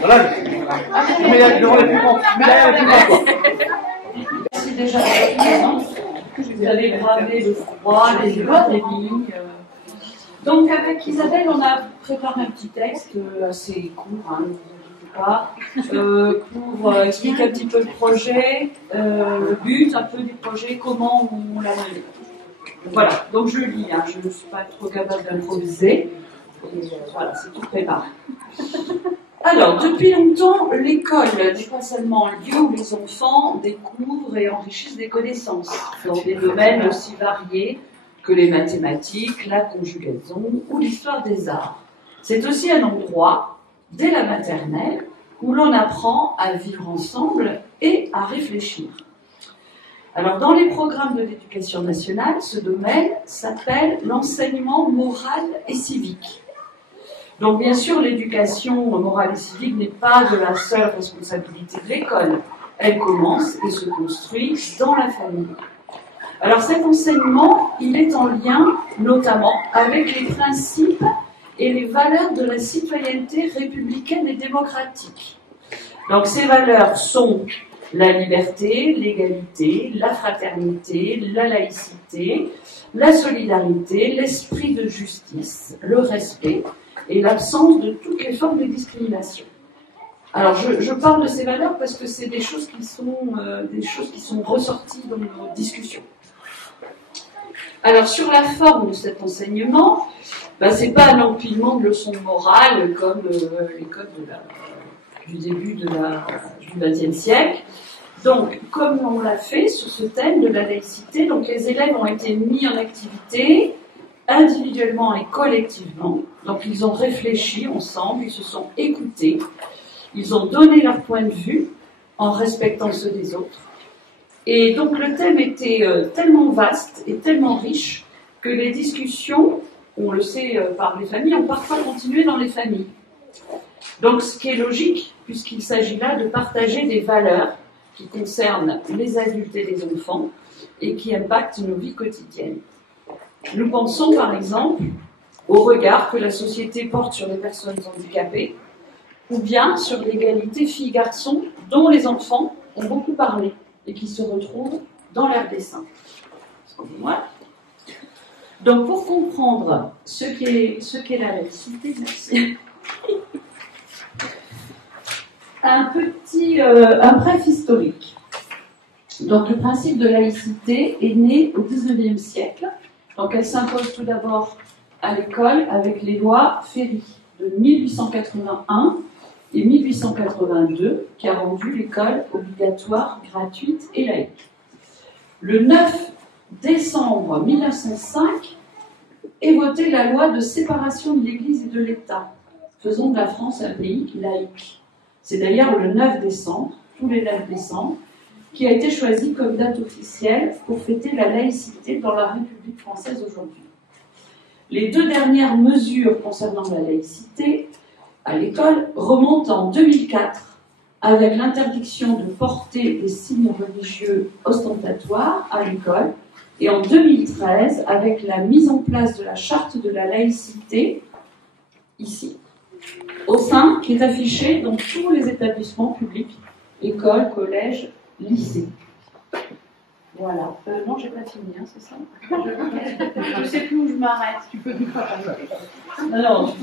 Voilà. Mais là, devant les piments. Mais là, les piments, quoi. Merci déjà de votre présence. Vous avez gravé le froid, les lignes. Donc avec Isabelle, on a préparé un petit texte assez court, hein, ne vous inquiétez pas, pour expliquer un petit peu le projet, le but un peu du projet, comment on l'a mené. Voilà, donc je lis, hein, je ne suis pas trop capable d'improviser. Voilà, c'est tout préparé. Alors, depuis longtemps, l'école n'est pas seulement un lieu où les enfants découvrent et enrichissent des connaissances dans des domaines aussi variés que les mathématiques, la conjugaison ou l'histoire des arts. C'est aussi un endroit, dès la maternelle, où l'on apprend à vivre ensemble et à réfléchir. Alors, dans les programmes de l'éducation nationale, ce domaine s'appelle l'enseignement moral et civique. Donc, bien sûr, l'éducation morale et civique n'est pas de la seule responsabilité de l'école. Elle commence et se construit dans la famille. Alors, cet enseignement, il est en lien, notamment, avec les principes et les valeurs de la citoyenneté républicaine et démocratique. Donc, ces valeurs sont la liberté, l'égalité, la fraternité, la laïcité, la solidarité, l'esprit de justice, le respect et l'absence de toutes les formes de discrimination. Alors, je parle de ces valeurs parce que c'est des choses qui sont ressorties dans nos discussions. Alors, sur la forme de cet enseignement, c'est pas un empilement de leçons morales comme l'école du début du XXe siècle. Donc, comme on l'a fait sur ce thème de la laïcité, donc les élèves ont été mis en activité individuellement et collectivement. Donc, ils ont réfléchi ensemble, ils se sont écoutés, ils ont donné leur point de vue en respectant ceux des autres. Et donc, le thème était tellement vaste et tellement riche que les discussions, on le sait par les familles, ont parfois continué dans les familles. Donc, ce qui est logique, puisqu'il s'agit là de partager des valeurs qui concernent les adultes et les enfants et qui impactent nos vies quotidiennes. Nous pensons, par exemple, au regard que la société porte sur les personnes handicapées ou bien sur l'égalité filles-garçons dont les enfants ont beaucoup parlé et qui se retrouvent dans leurs dessins. Excusez-moi. Donc, pour comprendre ce qu'est la laïcité, merci. Un bref historique. Donc, le principe de laïcité est né au XIXe siècle. Donc, elle s'impose tout d'abord à l'école avec les lois Ferry de 1881 et 1882 qui a rendu l'école obligatoire, gratuite et laïque. Le 9 décembre 1905 est votée la loi de séparation de l'Église et de l'État, faisant de la France un pays laïque. C'est d'ailleurs le 9 décembre, tous les 9 décembre, qui a été choisi comme date officielle pour fêter la laïcité dans la République française aujourd'hui. Les deux dernières mesures concernant la laïcité à l'école remontent en 2004 avec l'interdiction de porter des signes religieux ostentatoires à l'école et en 2013 avec la mise en place de la charte de la laïcité, ici, au sein, qui est affichée dans tous les établissements publics, écoles, collèges, lycées. Voilà. Non, j'ai pas fini, hein, c'est ça? Je ne sais plus où je m'arrête. Tu peux nous parler. Non.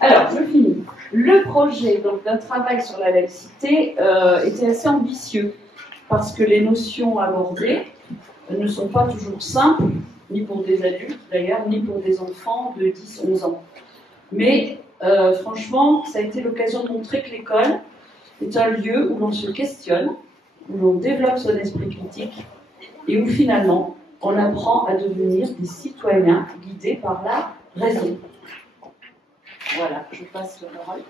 Alors, je finis. Le projet d'un travail sur la laïcité était assez ambitieux parce que les notions abordées ne sont pas toujours simples, ni pour des adultes d'ailleurs, ni pour des enfants de 10-11 ans. Mais franchement, ça a été l'occasion de montrer que l'école est un lieu où l'on se questionne, où l'on développe son esprit critique et où finalement on apprend à devenir des citoyens guidés par la raison. Voilà, je passe la parole.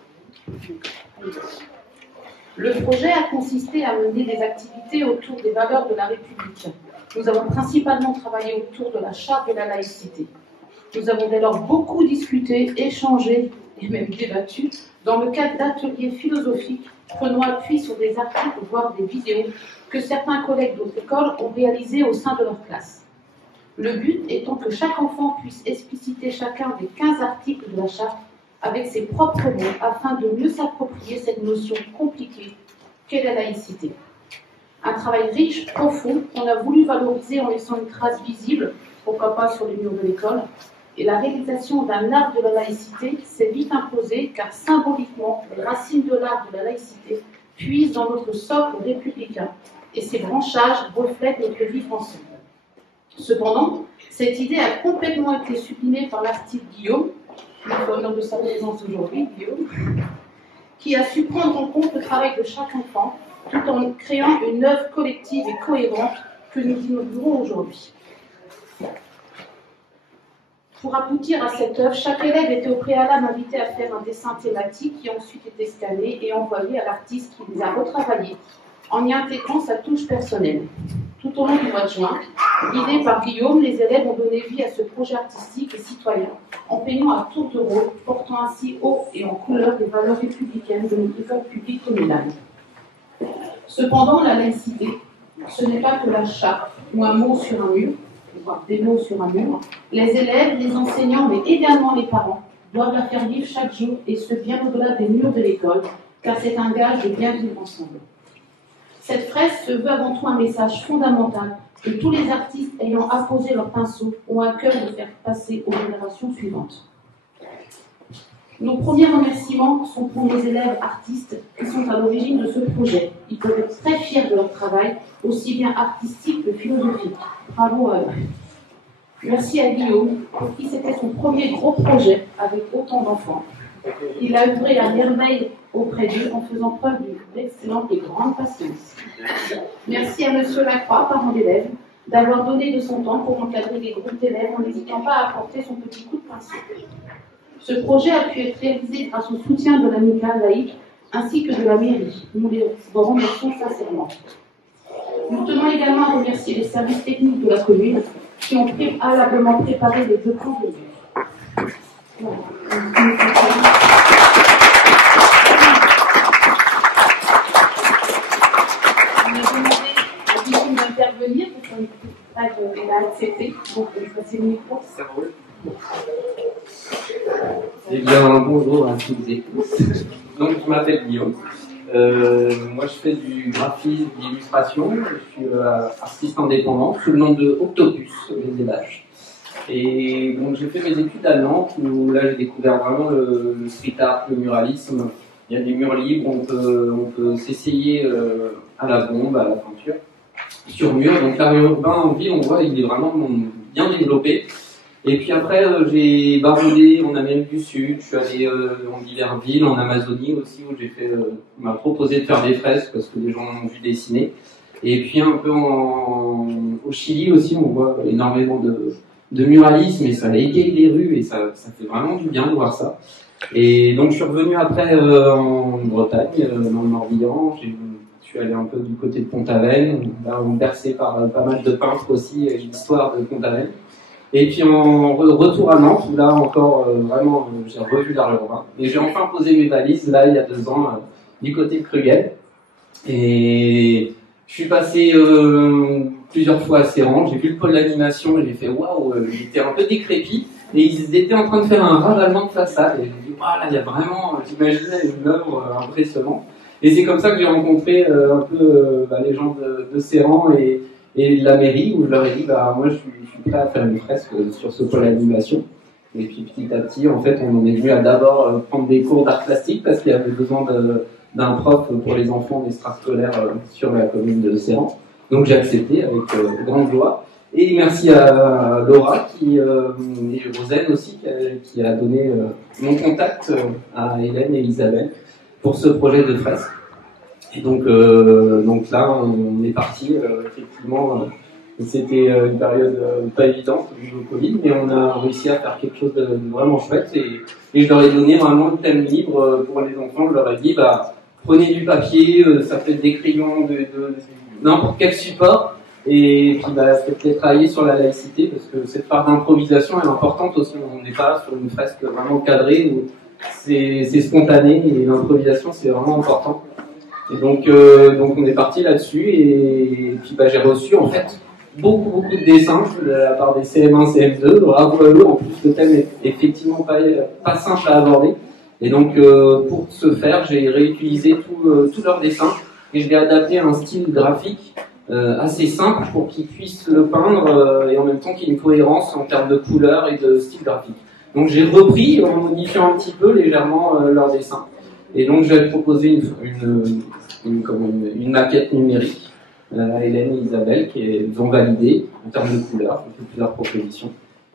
Le projet a consisté à mener des activités autour des valeurs de la République. Nous avons principalement travaillé autour de la charte de la laïcité. Nous avons dès lors beaucoup discuté, échangé et même débattu dans le cadre d'ateliers philosophiques prenant appui sur des articles, voire des vidéos que certains collègues d'autres écoles ont réalisés au sein de leur classe. Le but étant que chaque enfant puisse expliciter chacun des 15 articles de la charte avec ses propres mots afin de mieux s'approprier cette notion compliquée qu'est la laïcité. Un travail riche, profond, qu'on a voulu valoriser en laissant une trace visible, pourquoi pas sur les murs de l'école, et la réalisation d'un art de la laïcité s'est vite imposée car symboliquement, les racines de l'art de la laïcité puisent dans notre socle républicain et ces branchages reflètent notre vivre ensemble. Cependant, cette idée a complètement été sublimée par l'artiste Guillaume, qui fait l'honneur de sa présence aujourd'hui, Guillaume, qui a su prendre en compte le travail de chaque enfant tout en créant une œuvre collective et cohérente que nous inaugurons aujourd'hui. Pour aboutir à cette œuvre, chaque élève était au préalable invité à faire un dessin thématique qui a ensuite été scanné et envoyé à l'artiste qui les a retravaillés en y intégrant sa touche personnelle. Tout au long du mois de juin, guidés par Guillaume, les élèves ont donné vie à ce projet artistique et citoyen, en peignant à tour de rôle, portant ainsi haut et en couleur les valeurs républicaines de notre école publique communale. Cependant, la laïcité, ce n'est pas que la charte ou un mot sur un mur, voire des mots sur un mur. Les élèves, les enseignants, mais également les parents doivent la faire vivre chaque jour et ce bien au-delà des murs de l'école, car c'est un gage de bien vivre ensemble. Cette fresque se veut avant tout un message fondamental que tous les artistes ayant apposé leur pinceau ont à cœur de faire passer aux générations suivantes. Nos premiers remerciements sont pour nos élèves artistes qui sont à l'origine de ce projet. Ils peuvent être très fiers de leur travail, aussi bien artistique que philosophique. Bravo à eux. Merci à Guillaume, pour qui c'était son premier gros projet avec autant d'enfants. Il a œuvré à merveille auprès d'eux en faisant preuve d'une excellente et grande patience. Merci à Monsieur Lacroix, parent d'élèves, d'avoir donné de son temps pour encadrer les groupes d'élèves en n'hésitant pas à apporter son petit coup de pinceau. Ce projet a pu être réalisé grâce au soutien de l'amicale laïque ainsi que de la mairie. Nous les remercions sincèrement. Nous tenons également à remercier les services techniques de la commune qui ont préalablement préparé les deux plans de vue. Voilà. On a demandé à Guillaume d'intervenir pour qu'on elle a accepté. Donc, je vais passer le micro. Ça roule. Eh bien, bonjour à tous et tous. Donc, je m'appelle Guillaume. Moi, je fais du graphisme, de l'illustration. Je suis artiste indépendant sous le nom de Octopus, les élages. Et donc, j'ai fait mes études à Nantes où là, j'ai découvert vraiment le street art, le muralisme. Il y a des murs libres, on peut s'essayer à la bombe, à la peinture, sur mur. Donc, l'art urbain en ville, on voit, il est vraiment bien développé. Et puis après, j'ai baroudé en Amérique du Sud, je suis allé dans diverses villes, en Amazonie aussi, où j'ai fait, on m'a proposé de faire des fresques parce que les gens m'ont vu dessiner. Et puis un peu au Chili aussi, on voit énormément de muralisme et ça égaye les rues et ça fait vraiment du bien de voir ça. Et donc je suis revenu après en Bretagne, dans le Morbihan, je suis allé un peu du côté de Pont-Aven, là bercé par pas mal de peintres aussi, et l'histoire de Pont-Aven. Et puis en retour à Nantes, où là encore vraiment j'ai revu l'art urbain. Et j'ai enfin posé mes valises là il y a 2 ans du côté de Krugel. Et je suis passé plusieurs fois à Séran, j'ai vu le pôle d'animation et j'ai fait waouh, il était un peu décrépit. Et ils étaient en train de faire un ravalement de façade. Et j'ai dit waouh, là il y a vraiment, j'imaginais une œuvre impressionnante. Et c'est comme ça que j'ai rencontré un peu les gens de Séran et la mairie, où je leur ai dit moi je suis prêt à faire une fresque sur ce pôle d'animation. Et puis petit à petit, en fait, on en est venu à d'abord prendre des cours d'art plastique parce qu'il y avait besoin d'un prof pour les enfants d'extrascolaire sur la commune de Séran. Donc j'ai accepté avec grande joie. Et merci à Laura et Rosane aussi qui a donné mon contact à Hélène et Isabelle pour ce projet de fresque. Et donc là, on est parti, effectivement, c'était une période pas évidente vu le Covid, mais on a réussi à faire quelque chose de vraiment chouette et je leur ai donné vraiment le thème libre pour les enfants. Je leur ai dit, prenez du papier, ça peut être des crayons, de n'importe quel support, et puis faites-les travailler sur la laïcité, parce que cette part d'improvisation est importante aussi. On n'est pas sur une fresque vraiment cadrée, où c'est spontané, et l'improvisation c'est vraiment important. Et donc on est parti là-dessus et puis j'ai reçu en fait beaucoup de dessins de la part des CM1, CM2. Bravo à eux. En plus le thème est effectivement pas simple à aborder. Et donc, pour ce faire, j'ai réutilisé tous leurs dessins et je l'ai adapté à un style graphique assez simple pour qu'ils puissent le peindre et en même temps qu'il y ait une cohérence en termes de couleurs et de style graphique. Donc, j'ai repris en modifiant un petit peu légèrement leurs dessins. Et donc, j'avais proposé une maquette numérique à Hélène et Isabelle qui ont validé en termes de couleurs, on fait plusieurs propositions.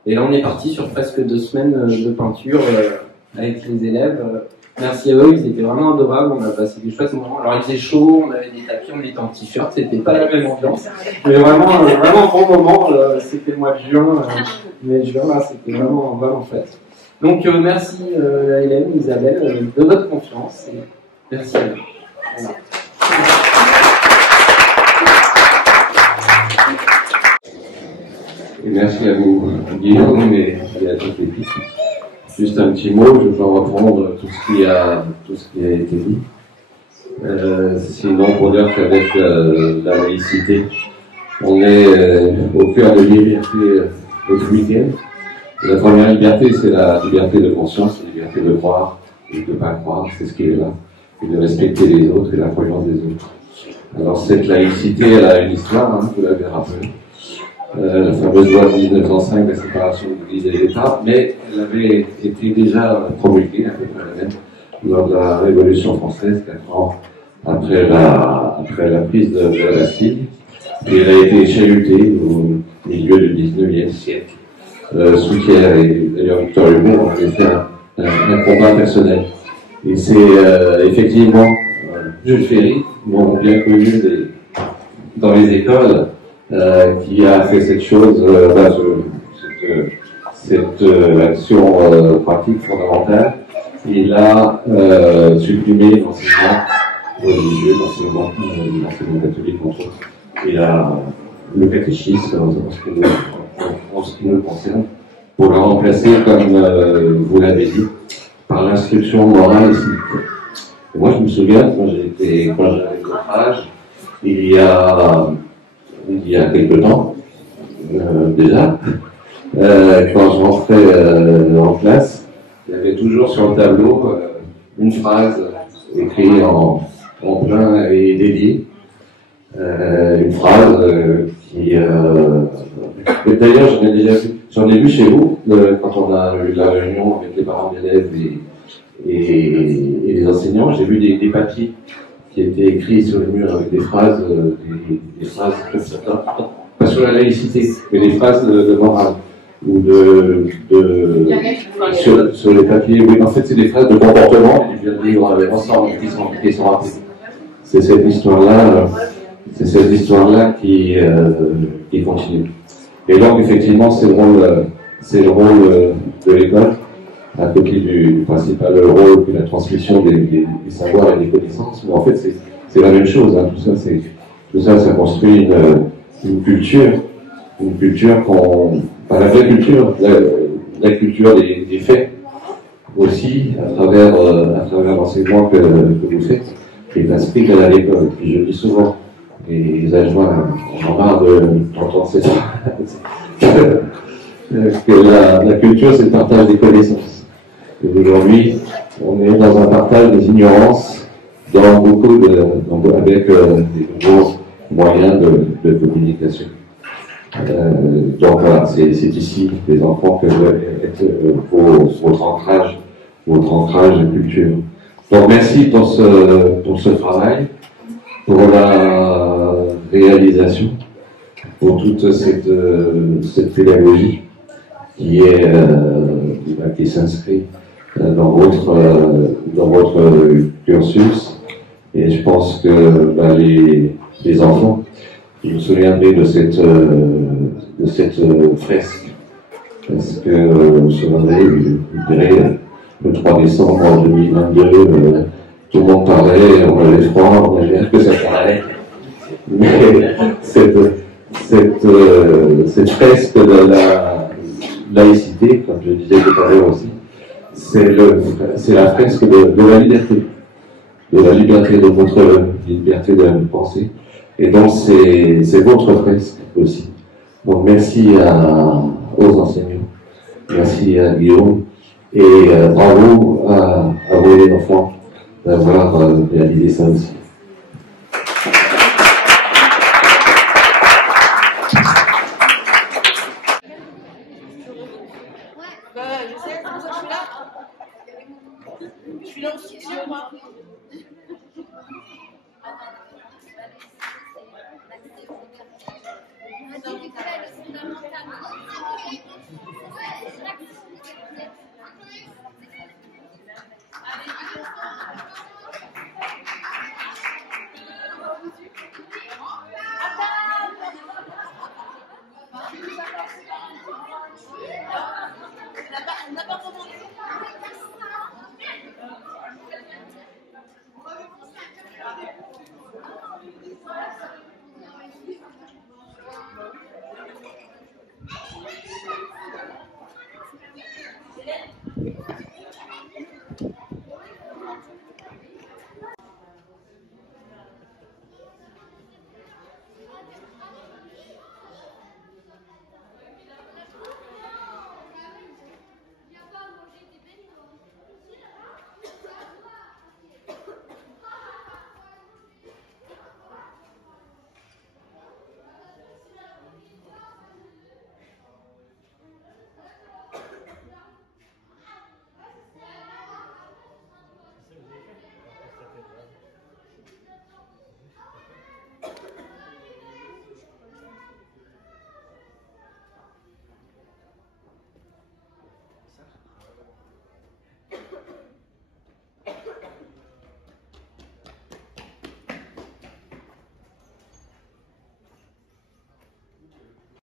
Et là, on est parti sur presque 2 semaines de peinture avec les élèves. Merci à eux, ils étaient vraiment adorables, on a passé des chouettes moments. Alors, il faisait chaud, on avait des tapis, on était en t-shirt, c'était pas la même ambiance. Mais vraiment bon moment, c'était le mois de juin, mais juin, là, c'était vraiment chouette. Donc, merci à Hélène, Isabelle, de votre confiance, et merci à vous. Voilà. Et merci à vous, Guillaume, et à toute l'équipe. Juste un petit mot, je vais reprendre tout ce qui a été dit. Sinon, pour dire qu'avec la laïcité, on est au cœur de liberté ce week-end. La première liberté, c'est la liberté de conscience, la liberté de croire et de ne pas croire, c'est ce qui est là, et de respecter les autres et la croyance des autres. Alors cette laïcité, elle a une histoire, hein, vous l'avez rappelé. La fameuse loi de 1905, la séparation de l'Église et l'État, mais elle avait été déjà promulguée, à peu près la même, lors de la Révolution française, 4 ans après la prise de la Bastille, et elle a été chahutée au milieu du 19e siècle. Souquier et d'ailleurs Victor Hugo avait fait un combat personnel. Et c'est effectivement Jules Ferry, mon bien connu dans les écoles, qui a fait cette chose, cette action pratique fondamentale. Il a supprimé l'enseignement religieux, l'enseignement catholique entre autres, et le catéchisme en ce qui nous concerne, pour le remplacer, comme vous l'avez dit, par l'instruction morale et civique. Et moi, je me souviens, quand j'avais votre âge, il y a quelque temps, déjà, quand je rentrais en classe, il y avait toujours sur le tableau une phrase écrite en plein et dédiée, une phrase qui... d'ailleurs, j'en ai vu chez vous, quand on a eu la réunion avec les parents d'élèves et les enseignants, j'ai vu des papiers qui étaient écrits sur les murs avec des phrases pas sur la laïcité, mais des phrases de morale, ou sur les papiers. Oui, en fait, c'est des phrases de comportement, et du livre avec ensemble qui sont rappelées. C'est cette histoire-là qui continue. Et donc, effectivement, c'est le rôle de l'école, à côté du principal rôle de la transmission des savoirs et des connaissances. Mais en fait, c'est la même chose. Hein. Tout ça, ça construit une culture la vraie culture, la culture des faits aussi, à travers l'enseignement que vous faites, qui est inscrit à l'école. Puis je dis souvent, et les adjoints en marre d'entendre cette que la culture, c'est le partage des connaissances. Et aujourd'hui, on est dans un partage des ignorances avec des nouveaux moyens de communication. Donc voilà, c'est ici, les enfants, que doit être votre ancrage de culture. Donc merci pour ce travail, pour la réalisation, pour toute cette pédagogie qui s'inscrit dans votre cursus. Et je pense que les enfants, je me souviendrai de cette fresque, parce que vous souviendrez, je dirais, le 3 décembre 2022, tout le monde parlait, on avait froid, on avait que ça s'arrête. Mais cette fresque de la laïcité, comme je disais tout à l'heure aussi, c'est la fresque de la liberté. De la liberté de votre liberté de penser. Et donc, c'est votre fresque aussi. Donc, merci aux enseignants. Merci à Guillaume. Et bravo à à vous les enfants d'avoir réalisé ça aussi. Je sais, c'est pour ça que je suis là. Je suis là aussi, moi.